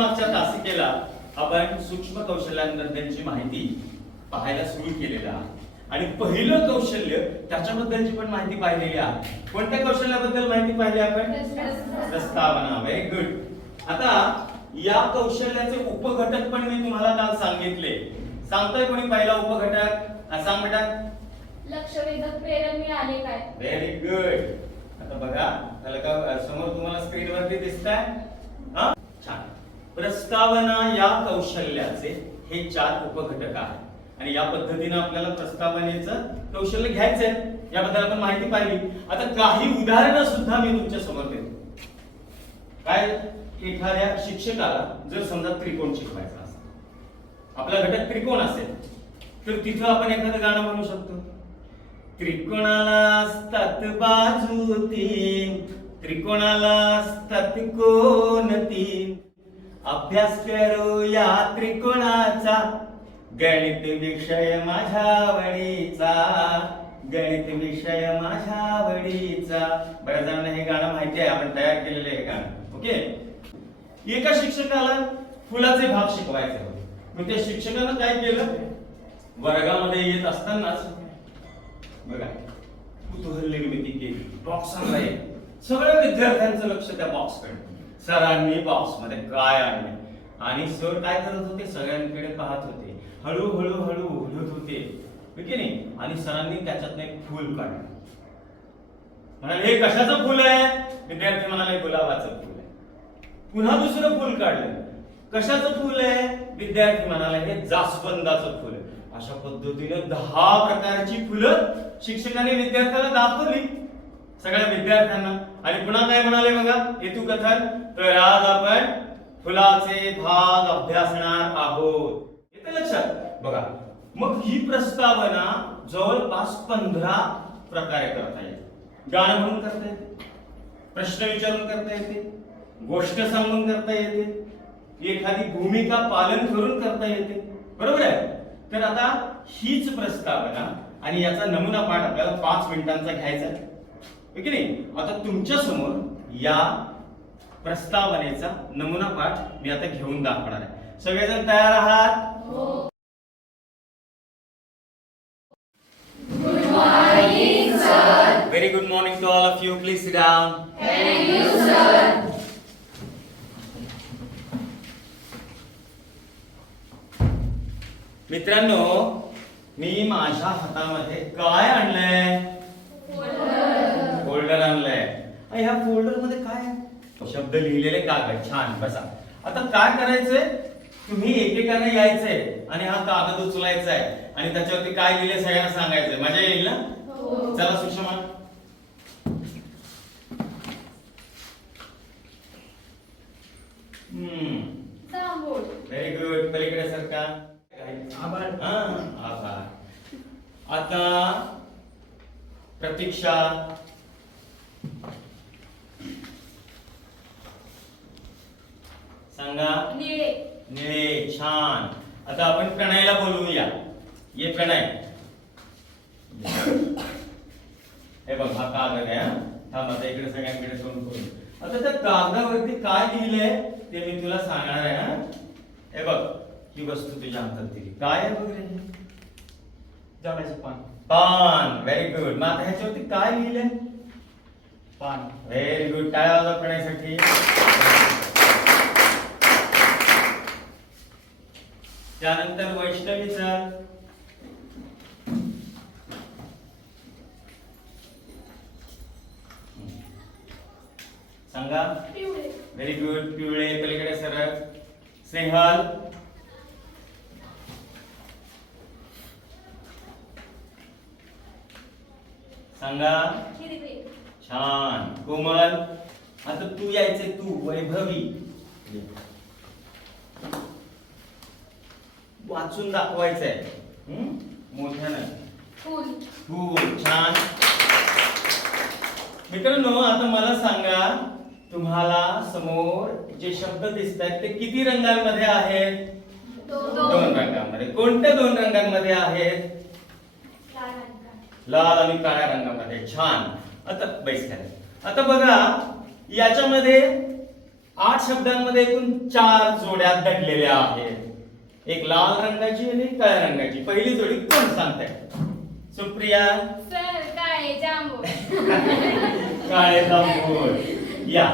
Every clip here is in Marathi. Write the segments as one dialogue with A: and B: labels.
A: पाठीमागच्या तासिकेला आपण सूक्ष्म कौशल्यांबद्दलची माहिती पाहायला सुरू केलेलं आहे. आणि पहिलं कौशल्य त्याच्याबद्दलची पण माहिती पाहिलेली आहे. कोणत्या कौशल्याबद्दल माहिती पाहिली आपण? प्रस्तावना. व्हेरी गुड आता या कौशल्याचे उपघटक पण मी तुम्हाला काल सांगितले. सांगतोय कोणी पहिला उपघटक? सांग बेटा.
B: लक्षवेधक प्रेरण मिळाले काय?
A: व्हेरी गुड आता बघा त्याला का समोर तुम्हाला स्क्रीनवरती दिसतंय. हा छान प्रस्तावना या कौशल्याचे हे चार उपघटक आहेत. आणि या पद्धतीने आपल्याला प्रस्तावनेचं कौशल्य घ्यायचंय. याबद्दल आपण माहिती पाहिली. आता काही उदाहरणं सुद्धा मी तुमच्यासमोर देतो. काय? एखाद्या शिक्षकाला जर समजा त्रिकोण शिकवायचा असेल. आपला घटक त्रिकोण असेल. तर तिथं आपण एखादं गाणं म्हणू शकतो. त्रिकोणाला असतात बाजू तीन त्रिकोणाला असतात कोण तीन. अभ्यास करू या त्रिकोणाचा. गणित विषय माझ्या आवडीचा गणित विषय माझ्या आवडीचा बऱ्याच जणांना हे गाणं माहिती आहे आपण तयार केलेलं आहे हे गाणं. ओके? एका शिक्षकाला फुलाचे भाग शिकवायचे होते. मग त्या शिक्षकानं काय केलं? वर्गामध्ये येत असतानाच बघा कुतूहल निर्मिती केली. बॉक्स आणलाय सगळ्या विद्यार्थ्यांचं लक्ष त्या बॉक्सकडे. सरांनी बॉक्समध्ये काय आणले. आणि सर काय करत होते? सगळ्यांकडे पाहत होते. हळूहळू हळू उघडत होते. की नाही? आणि सरांनी त्याच्यातनं एक फुल काढलं. म्हणाले हे कशाचं फुल आहे? विद्यार्थी म्हणाले गुलाबाचं फुल आहे. पुन्हा दुसरं फुल काढलं. कशाचं फुल आहे? विद्यार्थी म्हणाले हे जास्वंदाचं फुल आहे. अशा पद्धतीने दहा प्रकारची फुलं शिक्षकांनी विद्यार्थ्याला दाखवली. सगळ्या विद्यार्थ्यांना. आणि पुन्हा काय म्हणाले बघा? हेतू कथन. तर आज आपण फुलाचे भाग अभ्यासणार आहोत. येते लक्षात? बघा. मग ही प्रस्तावना जवळपास पंधरा प्रकारे करता येते. गाणं म्हणून करता येते. प्रश्न विचारून करता येते. गोष्ट सांगून करता येते. एखादी भूमिका पालन करून करता येते. बरोबर आहे? तर आता हीच प्रस्तावना आणि याचा नमुना पाठ आपल्याला पाच मिनिटांचा घ्यायचा आहे. की नाही? आता तुमच्यासमोर या प्रस्तावनेचा नमुना पाठ मी आता घेऊन दाखवणार आहे. सगळेजण तयार आहात? Very good morning to all of you please sit down मित्रांनो मी माझ्या हातामध्ये काय आणलंय? फोल्डर आणलंय. आणि ह्या फोल्डरमध्ये काय? आहे? शब्द लिहिलेले कागद. छान बसा. आता काय करायचंय? तुम्ही एकेकाने यायचंय आणि हा कागद उचलायचा आहे आणि त्याच्यावरती काय लिहिले सगळ्यांना सांगायचंय. मजा येईल ना? चला सुषमा. व्हेरी गुड पलीकडे सरका
C: आभार.
A: हा, आभार. आता प्रतीक्षा सांगा
B: निळे.
A: निळे छान. आता आपण प्रणयला बोलवूया. ये प्रणय. हे बघ हा कागद आहे हा. थांब आता इकडे सगळ्यांकडे तोंड करून. आता त्या कागदावरती काय लिहिलंय ते मी तुला सांगणार आहे हा. हे बघ ही वस्तू तुझ्या हातात दिली. काय आहे वगैरे
C: जगाचे पान.
A: पान. व्हेरी गुड मग आता ह्याच्यावरती काय लिहिलंय?
C: पान.
A: व्हेरी गुड काय आवाज प्रणयसाठी? त्यानंतर वैष्णवी सर.
B: सांगा.
A: व्हेरी गुड पिवळे पलीकडे सरळ. स्नेहल सांगा. छान. कोमल. आता तू यायचे तू वैभवी. वाचून दाखवायचंय. हं? मोठ्यानं
B: फुल.
A: छान. मित्रांनो आता मला सांगा तुम्हाला समोर जे शब्द दिसत आहेत ते किती रंगांमध्ये आहेत?
B: दोन
A: दोन रंगांमध्ये. कोणत्या दोन रंगांमध्ये आहेत?
B: लाल आणि
A: काळ्या. रंगामध्ये. छान. आता बैस. आता बघा याच्यामध्ये आठ शब्दांमध्ये एकूण चार जोड्या दडलेल्या आहेत. एक लाल रंगाची आणि एक काळ्या रंगाची. पहिली जोडी कोण सांगताय? सुप्रिया?
B: सर काळे जांभूळ.
A: काळे जांभूळ. या.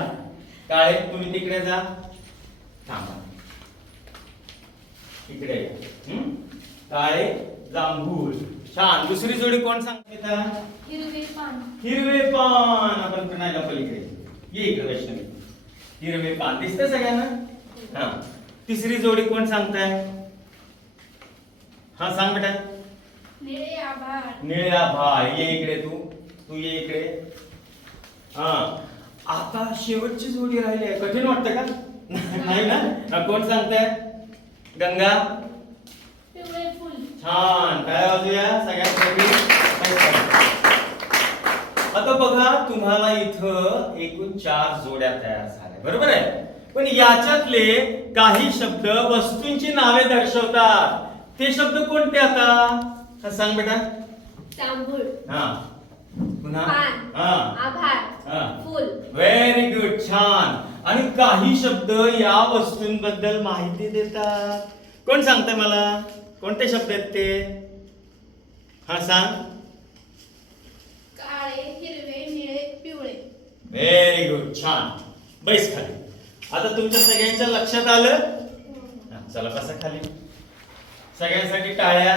A: काळे तुम्ही तिकडे जा. थांबा. इकडे? काळे जांभूळ. छान. दुसरी जोडी कोण सांगते
B: हिरवे पान
A: हिरवे पान आपण पुन्हा पलीकडे ये इकडे वैष्णवी. हिरवे पान दिसतंय सगळ्यांना? हा. तिसरी जोडी कोण सांगताय? हा सांग बेटा.
B: निळे आभाळ.
A: निळे आभाळ ये इकडे तू. तू ये इकडे. हा. आता शेवटची जोडी राहिली आहे. कठीण वाटतं का? नाही ना? हा, कोण सांगताय? गंगा?
B: पिवळे फुल.
A: छान. काय वाजूया? सगळ्यात पहिली आता बघा तुम्हाला इथं एकूण चार जोड्या तयार झाल्या. बरोबर आहे? पण याच्यातले काही शब्द वस्तूंची नावे दर्शवतात. ते शब्द कोणते आता? हा, सांग बेटा. हा. पुन्हा.
B: पान.
A: हा.
B: आभाळ.
A: हा.
B: फुल.
A: व्हेरी गुड छान. आणि काही शब्द या वस्तूंबद्दल माहिती देतात. कोण सांगतंय मला? कोणते शब्द आहेत ते? हा सांग.
B: काळे हिरवे निळे पिवळे.
A: व्हेरी गुड छान. बैस खाली. आता तुमच्या सगळ्यांच्या लक्षात आलं? हा, चला बसा खाली. सगळ्यांसाठी टाळ्या.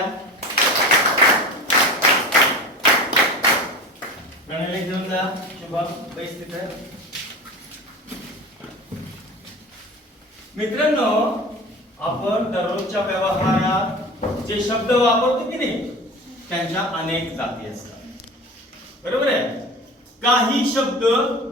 A: प्रणाली घेऊन जा. शुभम बैस तिथे. मित्रांनो आपण दररोजच्या व्यवहारात जे शब्द वापरतो की नाही त्यांच्या अनेक जाती असतात. बरोबर आहे? काही शब्द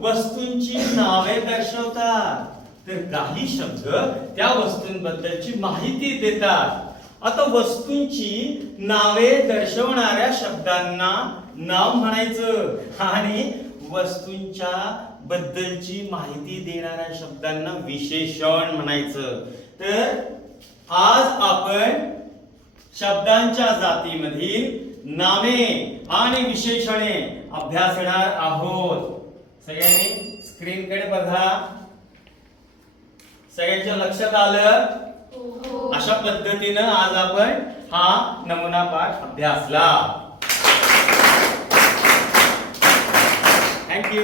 A: वस्तूंची नावे दर्शवतात तर काही शब्द त्या वस्तूंबद्दलची माहिती देतात. आता वस्तूंची नावे दर्शवणाऱ्या शब्दांना नाव म्हणायचं. आणि वस्तूंच्या बद्दलची माहिती देणाऱ्या शब्दांना विशेषण म्हणायचं. तर आज आपण शब्दांच्या जातीमधील नामे आणि विशेषणे अभ्यासणार आहोत. सगळ्यांनी स्क्रीनकडे बघा. सगळ्यांच्या लक्षात आलं? अशा पद्धतीनं आज आपण हा नमुना पाठ अभ्यासला. थँक्यू